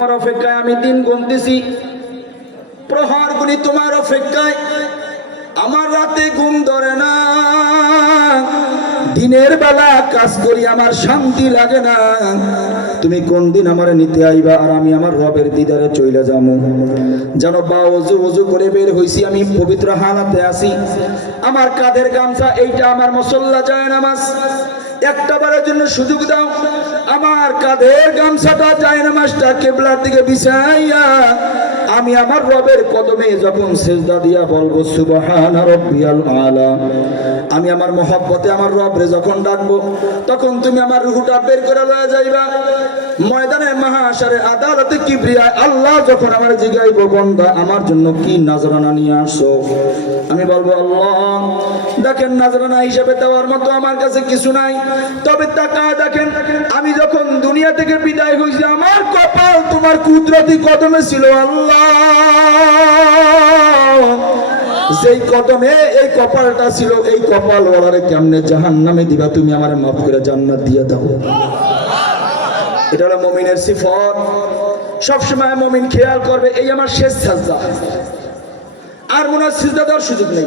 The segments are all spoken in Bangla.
তোমার অপেক্ষায় আমি দিন গুনতেছি। প্রহার গুলি তোমার অপেক্ষায়। আমার রাতে ঘুম ধরে না। দিনের বেলা কাজ করি, আমার শান্তি লাগে না। তুমি কোন দিন আমার নিতে আইবা আর আমি আমার রবের দিদারে চইলা যাব যেন বা অজু অজু করে বের হইছি, আমি পবিত্র হালাতে আছি। আমার কাঁধের গামছা, এইটা আমার মসল্লা যায় নামাজ। একটা বারের জন্য সুযোগ দাও। আমার কাঁধের গামছাটা চায়না মাসটা কেবলার দিকে বিছাইয়া আমি আমার রবের কদমে যখন সেজদা দিয়া বলব, সুবহান রব্বিয়াল আলা। আমি আমার মহব্বতে আমার রবরে যখন ডাকবো, তখন তুমি আমার রুহুটা বের করে লয়ে যাইবা। ময়দানে মহাসারে আদালতে কিবরিয়ায় আল্লাহ যখন আমার জিগাইবো, বন্দা, আমার জন্য কি নাজরানা নিয়ে আসছো আমি বলব, আল্লাহ, দেখেন নাজরানা হিসাবে দেওয়ার মতো আমার কাছে কিছু নাই। তবে টাকা দেখেন, আমি যখন দুনিয়া থেকে বিদায় হয়েছি আমার কপাল তোমার কুদরতি কদমে ছিল, আল্লাহ। যেই কদমে এই কপালটা ছিল, এই কপাল ওরারে কেমনে জাহান নামে দিবা তুমি আমার মাফ করে জান্নাত দিয়ে দাও। এটা হলো মমিনের সিফত। সবসময় মমিন খেয়াল করবে, এই আমার শেষ সাজদা। আর মনে হয় দেওয়ার সুযোগ নেই।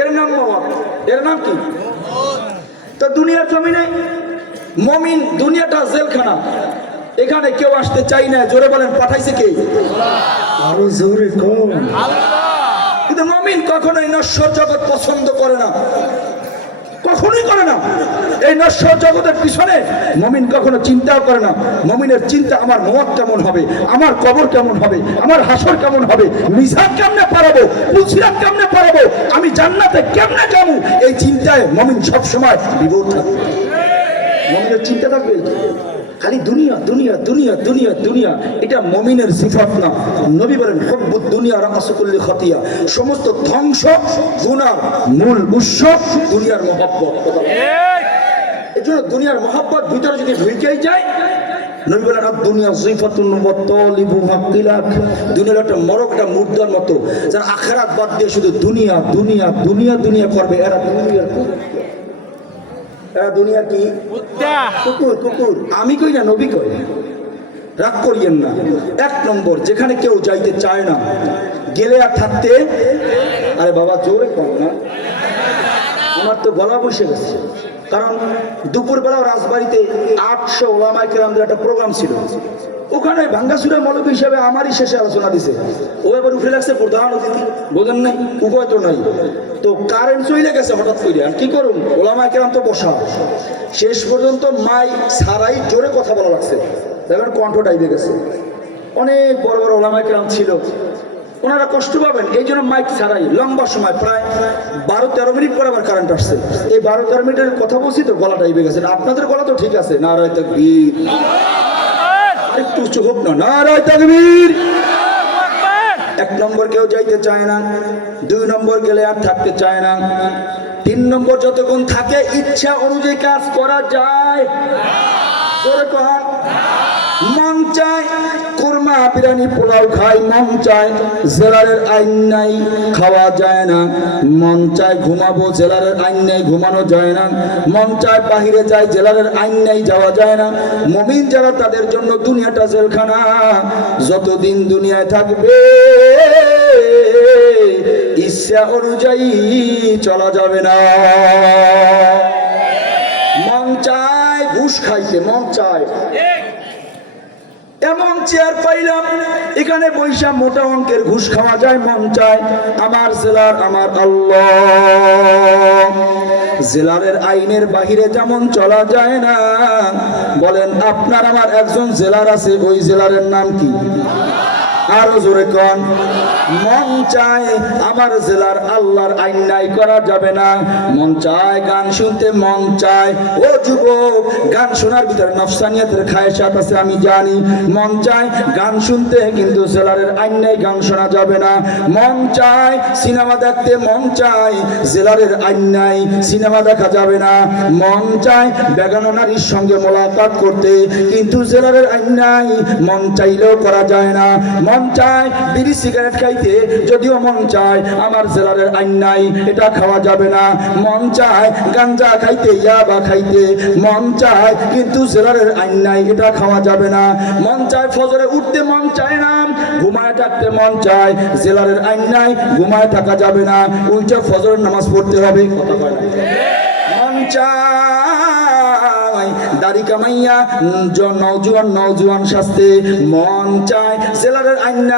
এর নাম মওয়াত এর নাম কি? তো দুনিয়ার জমিনে মমিন দুনিয়াটা জেলখানা। এখানে কেউ আসতে চাই না জোরে বলেন পাঠাইছে কে? আরও জোরে কম। কিন্তু মমিন কখনোই নশ্বর জগৎ পছন্দ করে না। কখনোই করে না। এই নশ্বর জগতের পিছনে মমিন কখনো চিন্তাও করে না। মমিনের চিন্তা আমার মত কেমন হবে? আমার কবর কেমন হবে? আমার হাসর কেমন হবে? মিজান কেমনে পারাবো? পুলসিরাত কেমনে পারাবো? আমি জান্নাতে কেমনে যাব? এই চিন্তায় মমিন সবসময় বিভোর থাকবে মমিনের চিন্তা থাকবে? খালি দুনিয়া দুনিয়া দুনিয়া দুনিয়া দুনিয়া। এটা মমিনের সিফাত না। নবী বলেন হব্বুদ দুনিয়া রাকাসুকুল্লি খতিয়া। সমস্ত ধ্বংস গুনার মূল উৎস দুনিয়ার মহাব্বত। এই জন্য দুনিয়ার মহব্বত ভিতরে যদি ঢুকেই যায় নবী বলেন দুনিয়া জিফাতুন দুনিয়ার একটা মরক একটা মুর্দার মতো। যারা আখেরাত বাদ দিয়ে শুধু দুনিয়া দুনিয়া দুনিয়া দুনিয়া করবে এরা দুনিয়ার দুনিয়া কি? কুকুর। কুকুর আমি কই না নবী কই? রাগ করিয়েন না। এক নম্বর যেখানে কেউ যাইতে চায় না গেলে আর থাকতে? আরে বাবা জোরে কম না। আমার তো গলা বসে গেছে। কারণ দুপুরবেলা রাজবাড়িতে আটশো ওলামাইকে আমাদের একটা প্রোগ্রাম ছিল। ওখানে ভাঙ্গাসুরা মৌলবী হিসাবে আমারই শেষে আলোচনা দিছে। ও এবার উঠে লাগছে, প্রধান অতিথি। বোঝেন নাই? উপায় তো নাই। তো কারেন্ট চলে গেছে হঠাৎ করে আর কি করুন ওলামাই কেরাম তো বসা। শেষ পর্যন্ত মাই সারাই জোরে কথা বলা লাগছে। দেখেন কণ্ঠ ডাইবে গেছে। অনেক বড় বড় ওলামাই কেরাম ছিল। ওনারা কষ্ট পাবেন, এই জন্য মাইক ছাড়াই। লম্বা সময়, প্রায় বারো তেরো মিনিট পরে আবার কারেন্ট আসছে। এই বারো তেরো মিনিটের কথা বলছি তো গলা টাইপে গেছে। আপনাদের গলা তো ঠিক আছে। না রায় তকবীর। একটু উচ্চ হোক না। নারায় তাকবীর। এক নম্বর কেউ যাইতে চায় না দুই নম্বর গেলে আর থাকতে চায় না তিন নম্বর যতক্ষণ থাকে ইচ্ছা অনুযায়ী কাজ করা যায়। করে কহান। মন চায়, কুরমা বিরিয়ানি পোলাও খাই মন চায় জেলারের আইন নাই, খাওয়া যায় না। মন চায় ঘুমাবো, জেলারের আইন নেই, ঘুমানো যায় না। মন চায় বাহিরে যায় জেলারের আইন নেই, যাওয়া যায় না। মমিন যারা, তাদের জন্য দুনিয়াটা জেলখানা। যতদিন দুনিয়ায় থাকবে, ইচ্ছা অনুযায়ী চলা যাবে না। মন চায় ঘুষ খাইতে, মন চায়। এমন চেয়ার পাইলাম, এখানে বৈশা মোটা অঙ্কের ঘুষ খাওয়া যায়, মন চায় আমার জেলার, আমার আল্লাহ। জেলারের আইনের বাহিরে যেমন চলা যায় না, বলেন আপনার আমার একজন জেলার আছে, ওই জেলারের নাম কি? আরও জোরে কন। মন চায় আমার জেলার আল্লাহর আইন নাই করা যাবে না। মন চায় গান শুনতে, মন চায়, ও যুবক, গান শোনার ভিতরে নফসানিয়াতের খায়সাত আছে, আমি জানি। মন চায় গান শুনতে, কিন্তু জেলারের আইন নাই গান শোনা যাবে না। মন চায় সিনেমা দেখতে, মন চায় জেলারের আইন নাই সিনেমা দেখা যাবে না। মন চায় বেগানো নারীর সঙ্গে মোলাকাত করতে, কিন্তু জেলারের আইন নাই মন চাইলেও করা যায় না। মন চায়, বিড়ি সিগারেট খাইতে, যদিও মন চায়, আমার জেলারের আইন নাই, এটা খাওয়া যাবে না। মন চায় গাঞ্জা খাইতে, ইয়াবা খাইতে, মন চায় কিন্তু জেলারের আইন নাই, এটা খাওয়া যাবে না। মন চায় ফজরে উঠতে মন চায় না, ঘুমায় থাকতে মন চায়, জেলারের আইন নাই, ঘুমায় থাকা যাবে না। উল্টা ফজরের নামাজ পড়তে হবে, কথা কয় না। মন চায় দাড়ি কামাইয়া নওজোয়ান নওজোয়ান শাস্তে মন চায়। জেলারের আইন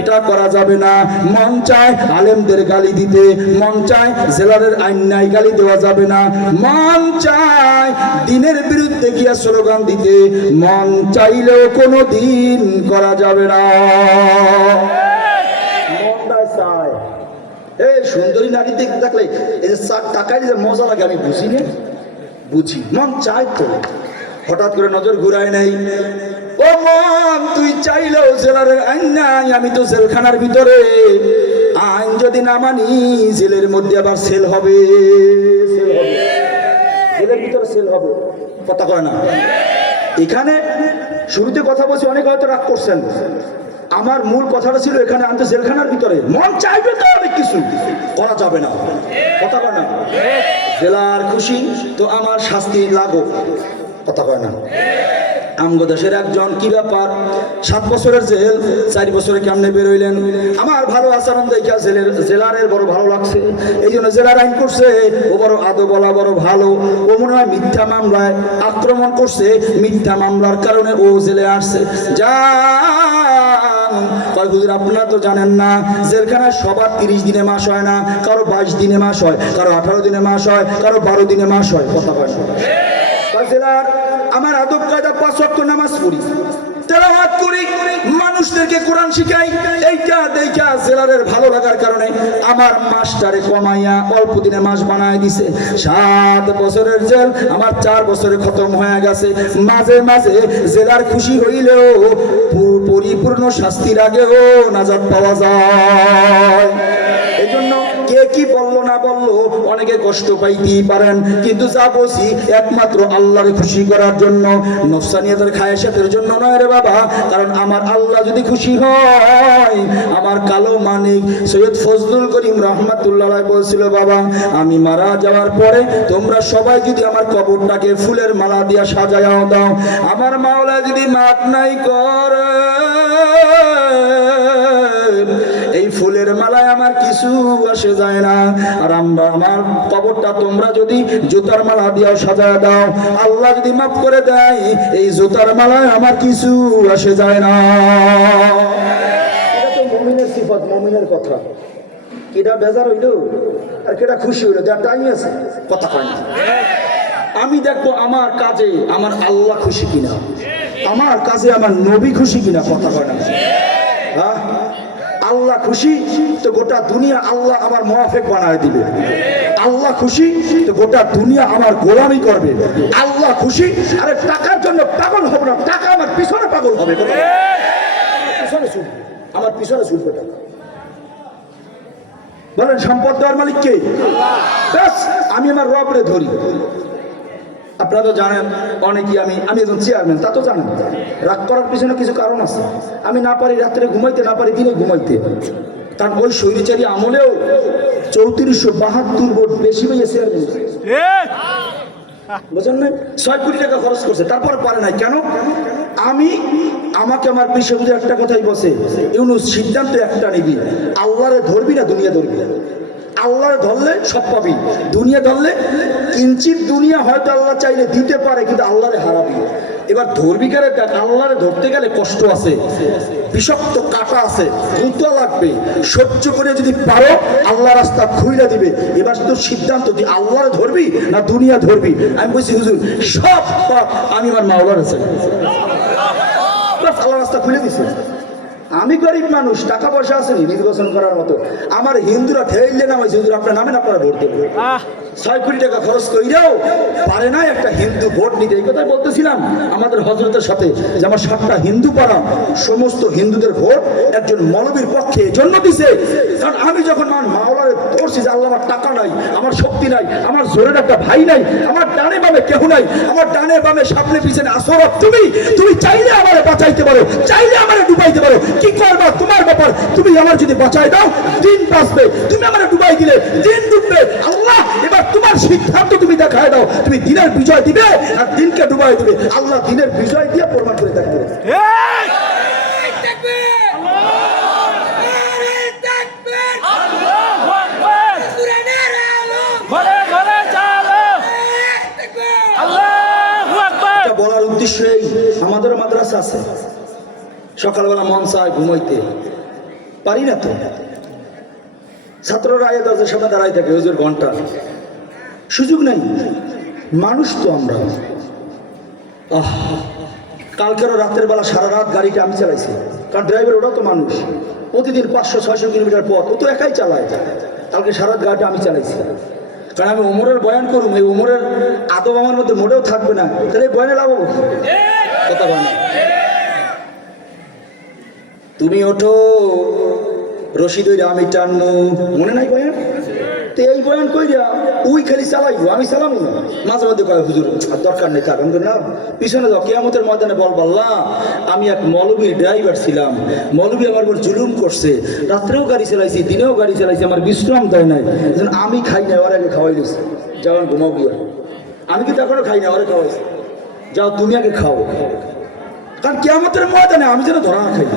এটা করা যাবে না। মন চায় আলেমদের গালি দিতে, মন চায় জেলারের আইন গালি দেওয়া যাবে না। মন চায় দিনের বিরুদ্ধে গিয়া স্লোগান দিতে, মন চাইলেও কোনো দিন করা যাবে না। চায়। এই সুন্দরী নারী দেখতে থাকলে এই যে টাকায় যে মজা লাগে, আমি বুঝি বুঝি, মন চাই তো। হঠাৎ করে নজর ঘুরায় নাই। ও মন, তুই চাইলেও জেলারের আইন নাই, আমি তো জেলখানার ভিতরে। আইন যদি না মানি, জেলের মধ্যে আবার সেল হবে সেল হবে। জেলের ভিতরে সেল হবে, কথা কয় না। এখানে শুরুতে কথা বলছি, অনেক হয়তো রাগ করছেন। আমার মূল কথাটা ছিল, এখানে আনতে জেলখানার ভিতরে। মন চাইবে তো অনেক কিছু, করা যাবে না। কথা কয় না। জেলার খুশি, তো আমার শাস্তি লাগো কথা কয় না। আমগো দেশের একজন কি ব্যাপার? সাত বছরের জেল, চার বছরে কেমনে বেরোইলেন আমার ভালো আচরণ দেখা জেলের জেলারের বড় ভালো লাগছে। এই জন্য জেলার আইন করছে, ও বড় আদো বলা বড় ভালো। ও মনে হয় মিথ্যা মামলায় আক্রমণ করছে, মিথ্যা মামলার কারণে ও জেলে আসছে। যা কয় হুজুর, আপনারা তো জানেন না, জেলখানায় সবার তিরিশ দিনে মাস হয় না, কারও বাইশ দিনে মাস হয়, কারও আঠারো দিনে মাস হয়, কারও বারো দিনে মাস হয়, কথা হয় আমার আদব কায়দা পাঁচ নামাজ পড়ি, তেলাওয়াত করি মানুষদেরকে কোরআন শিখাই, এইটা দেখা জেলারের ভালো লাগার কারণে আমার মাস্টারে কমাইয়া অল্প দিনে মাস বানায় দিছে। সাত বছরের জেল আমার চার বছরে খতম হয়ে গেছে। মাঝে মাঝে জেলার খুশি হইলেও পরিপূর্ণ শাস্তির আগেও নাজাদ পাওয়া যায়। কে কি বলল না বলল, অনেকে কষ্ট পাইতেই পারেন। কিন্তু যা বলছি, একমাত্র আল্লাহরে খুশি করার জন্য, নফসানিয়াতের খায়সাতের জন্য নয় রে বাবা। কারণ আমার আল্লাহ যদি খুশি হয়, আমার কালো মানিক সৈয়দ ফজলুল করিম রহমাতুল্লাহ বলছিল, বাবা, আমি মারা যাওয়ার পরে তোমরা সবাই যদি আমার কবরটাকে ফুলের মালা দিয়া সাজায়াও দাও, আমার মাওলা যদি মাপ নাই করে ফুলের মালায় আমার কিছু আসে যায় না। আর আমরা আমার কবরটা তোমরা যদি জুতার মালা দিয়াও সাজায় দাও, আল্লাহ যদি মাফ করে দেয়, এই জুতার মালায় আমার কিছু আসে যায় না। তো মমিনের মমিনের কথা। কেটা বেজার হইল? আর কেটা খুশি হইল? টাইম আছে। কথা কয় না। আমি দেখব আমার কাজে আমার আল্লাহ খুশি কিনা। আমার কাজে আমার নবী খুশি কিনা? কথা কয় না। আল্লাহ খুশি, তো গোটা দুনিয়া আল্লাহ আমার মোয়াফেক বানায় দিবে। আল্লাহ খুশি, তো গোটা দুনিয়া আমার গোলামি করবে। আল্লাহ খুশি, আরে টাকার জন্য পাগল হবে না, টাকা আমার পিছনে পাগল হবে। আমার পিছনে আমার ছুটবে টাকা বলেন, সম্পদ দেওয়ার মালিক কে? ব্যাস, আমি আমার রবরে ধরি। আপনারা তো জানেন, অনেকেই আমি আমি একজন চেয়ারম্যান তা তো জানেন। রাগ করার পিছনে কিছু কারণ আছে। আমি না পারি রাত্রে ঘুমাইতে, না পারি দিনে ঘুমাইতে। কারণ ওই শৈলচারী আমলেও চৌত্রিশশো বাহাত্তর ভোট বেশি পেয়ে চেয়ারম্যান বুঝলেন না ছয় কোটি টাকা খরচ করছে, তারপর পারে নাই। কেন? আমি, আমাকে আমার বিশ্ববিদ্য একটা কথাই বসে ইউনুস সিদ্ধান্ত একটা নিবি। আল্লাহরে ধরবি না দুনিয়া ধরবি? আল্লাহরে ধরলে সব পাবি। দুনিয়া ধরলে কিঞ্চিত দুনিয়া হয়তো আল্লাহ চাইলে দিতে পারে, কিন্তু আল্লাহরে হারাবি। এবার ধরবি কারে? আল্লাহরে ধরতে গেলে কষ্ট আছে, বিষাক্ত কাটা আছে গুঁতো লাগবে। সহ্য করে যদি পারো, আল্লাহ রাস্তা খুইলা দিবে। এবার তোর সিদ্ধান্ত তুই আল্লাহরে ধরবি না দুনিয়া ধরবি? আমি বলছি, হুজুর, সব পাপ আমি আমার মাওলার আছে আল্লাহ রাস্তা খুলে দিছে। আমি গরিব মানুষ টাকা পয়সা আসেনি নির্বাচন করার মতো। আমার হিন্দুরা ঠেললে না ওই হিন্দুরা আপনার নামে আপনারা ভোট দেবেন ছয় কোটি টাকা খরচ কইরাও পারে না একটা হিন্দু ভোট নিতে। এই কথাই বলতেছিলাম আমাদের হজরতের সাথে যে আমার সাতটা হিন্দু পাড়া সমস্ত হিন্দুদের ভোট একজন মৌলবীর পক্ষে জন্ম দিছে। কারণ আমি যখন আমার মাওলারে ধরছি যে আল্লাহ আমার টাকা নাই আমার শক্তি নাই আমার জোরের একটা ভাই নাই আমার ডানে বামে কেউ নাই আমার ডানে বামে সামনে পিছনে আসরব তুমি তুমি চাইলে আমারে বাঁচাইতে পারো চাইলে আমারে ডুবাইতে পারো। কি করবা তোমার ব্যাপার? তুমি আমার যদি বাঁচাই দাও দিন বাঁচবে। তুমি আমারে ডুবাই দিলে দিন ডুববে। আল্লাহ এবার তোমার সিদ্ধান্ত তুমি দেখায় দাও। তুমি দিনের বিজয় দিবে আর দিনকে ডুবাই দিবে। আল্লাহ দিনের বিজয় দিয়ে প্রমাণ করে থাকবে ঘরে বলার আমাদের মাদ্রাসা আছে। সকালবেলা মন চায় ঘুমাইতে। পারি না তো? ছাত্ররা দরজার সামনে দাঁড়াই থাকে, হুজুর ঘণ্টা। সুযোগ নাই। মানুষ তো আমরা। আহ কালকেরও রাতের বেলা সারা রাত গাড়িটা আমি চালাইছি। কারণ ড্রাইভার ওরা তো মানুষ। প্রতিদিন পাঁচশো, ছয়শো কিলোমিটার পথ, ও তো একাই চালায়। কালকে সারা রাত গাড়িটা আমি চালাইছি। কারণ আমি ওমরের বয়ান করুম, এই ওমরের আদব আমার মধ্যে মোটেও থাকবে না। তাহলে এই বয়ানে লাভ কথা বলে তুমি ওঠো রশিদ ওই আমি টানো মনে নাই বয়ান? তো এই বয়ান কইরা উই খালি চালাইবো আমি চালাবো না। মাঝে মধ্যে কয় হুজুর দরকার নেই থাক আমি কই, না পিছনে যাও কেয়ামতের ময়দানে বল বললা। আমি এক মৌলবীর ড্রাইভার ছিলাম। মৌলবী আমার উপর জুলুম করছে। রাত্রেও গাড়ি চালাইছি দিনেও গাড়ি চালাইছি আমার বিশ্রাম দেয় নাই। আমি খাই না ওর আগে খাওয়াই দিছি যাও ঘুমাও গিয়া। আমি কিন্তু এখনও খাই না ওরে খাওয়াইছি। যাও তুমি আগে খাও। কারণ কেয়ামতের ময়দানে আমি যেন ধরা খাই।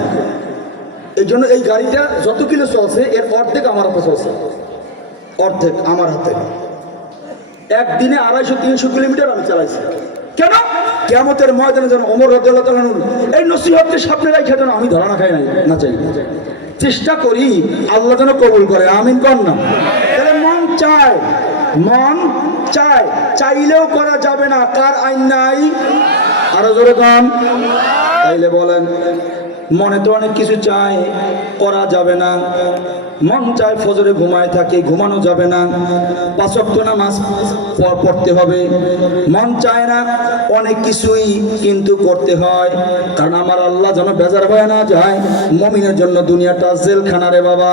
এই জন্য এই গাড়িটা যত কিলো চলছে এর অর্ধেক আমার হাতে চলছে। অর্ধেক আমার হাতে। একদিনে আড়াইশো, তিনশো কিলোমিটার আমি চালাইছি। কেন? কেমতের ময়দানে যেন অমর রদুল্লাহ এই নসিহতকে সামনে রাখা যেন আমি ধরা খাই না না চাই। চেষ্টা করি আল্লাহ যেন কবুল করে, আমিন কর না। তাহলে মন চায় মন চায়, চাইলেও করা যাবে না, কার আইন নাই? আরও জোরে কন। তাইলে বলেন মনে তো অনেক কিছু চায়, করা যাবে না। মন চায় ফজরে ঘুমায় থাকে, ঘুমানো যাবে না। পাঁচক্ত নামাজ পড়তে হবে। মন চায় না অনেক কিছুই কিন্তু করতে হয়। কারণ আমার আল্লাহ যেন বেজার হয়ে না যায়, মমিনের জন্য দুনিয়াটা জেলখানা রে বাবা।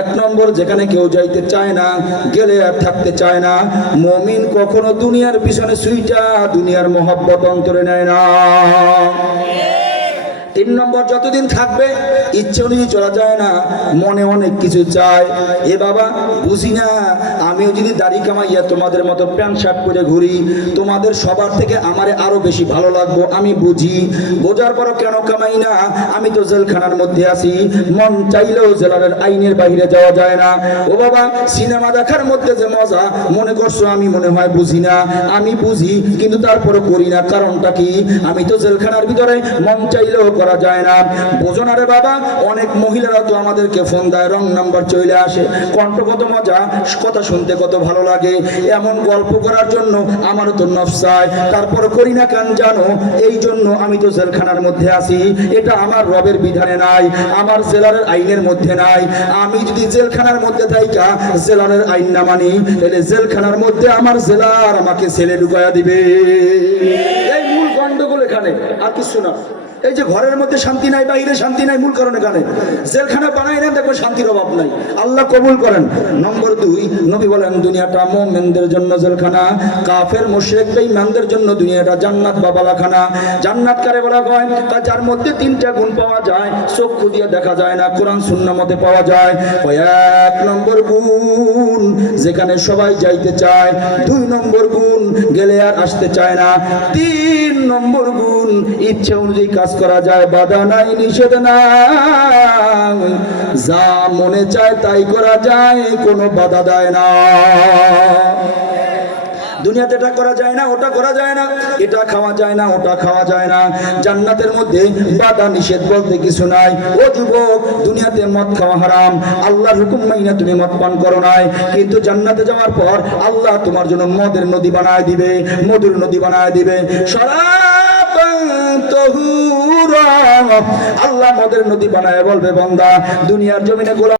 এক নম্বর, যেখানে কেউ যাইতে চায় না, গেলে আর থাকতে চায় না। মমিন কখনো দুনিয়ার পিছনে সুইটা দুনিয়ার মহব্বত অন্তরে নেয় না। তিন নম্বর যতদিন থাকবে, ইচ্ছে অনুযায়ী চলা যায় না, মনে অনেক কিছু চায়। এ বাবা, বুঝি না, আমিও যদি দাড়ি কামাইয়া তোমাদের মতো প্যান্ট শার্ট পরে ঘুরি, তোমাদের সবার থেকে আমারে আরও বেশি ভালো লাগবো, আমি বুঝি। বোঝার পরও কেন কামাই না? আমি তো জেলখানার মধ্যে আছি, মন চাইলেও জেলারের আইনের বাইরে যাওয়া যায় না। ও বাবা, সিনেমা দেখার মধ্যে যে মজা, মনে করছ আমি মনে হয় বুঝি না? আমি বুঝি, কিন্তু তারপরে করি না, কারণটা কি? আমি তো জেলখানার ভিতরে মন চাইলেও করা যায় না। বোঝো না রে বাবা, অনেক মহিলারা তো আমাদেরকে ফোন দেয় রং নাম্বার চলে আসে। কণ্ঠ কত মজা, কথা শুনতে কত ভালো লাগে। এমন গল্প করার জন্য আমারও তো নফসায়। তারপর করি না কেন জানো? এই জন্য আমি তো জেলখানার মধ্যে আছি। এটা আমার রবের বিধানে নাই, আমার জেলারের আইনের মধ্যে নাই। আমি যদি জেলখানার মধ্যে থাইকা, জেলারের আইন না মানি, তাহলে জেলখানার মধ্যে আমার জেলার আমাকে ছেলে ঢুকায়া দিবে। এই মূল গন্ডগোল এখানে, আর কিছু না। এই যে ঘরের মধ্যে শান্তি নাই, বাইরে শান্তি নাই, মূল কারণ এখানে। জেলখানা বানাই না দেখবে শান্তির অভাব নাই। আল্লাহ কবুল করেন। নম্বর দুই, নবী বলেন, দুনিয়াটা মোমেনদের জন্য জেলখানা, কাফের, মুশরিক, বেঈমানদের জন্য দুনিয়াটা জান্নাত বাবালাখানা জান্নাত কারে বলা হয়? তা যার মধ্যে তিনটা গুণ পাওয়া যায়, চক্ষু দিয়ে দেখা যায় না, কোরআন শূন্য মতে পাওয়া যায়। এক নম্বর গুণ, যেখানে সবাই যাইতে চায়, দুই নম্বর গুণ, গেলে আর আসতে চায় না। তিন নম্বর গুণ, ইচ্ছে অনুযায়ী কাজ করা যায়, বাধা নাই, নিষেধ নাই। যা মনে চায় তাই করা যায়, কোনো বাধা দেয় না। দুনিয়াতে এটা করা যায় না, ওটা করা যায় না, এটা খাওয়া যায় না, ওটা খাওয়া যায় না। জান্নাতের মধ্যে বাধা, নিষেধ বলতে কিছু নাই। ও যুবক, দুনিয়াতে মদ খাওয়া হারাম। আল্লাহর হুকুম মাইনা তুমি মদ পান করো নাই। কিন্তু জান্নাতে যাওয়ার পর আল্লাহ তোমার জন্য মদের নদী বানায় দিবে, মধুর নদী বানায় দিবে। সারা আল্লাহ মদের নদী বানায় বলবে বন্দা দুনিয়ার জমিনে গোলাম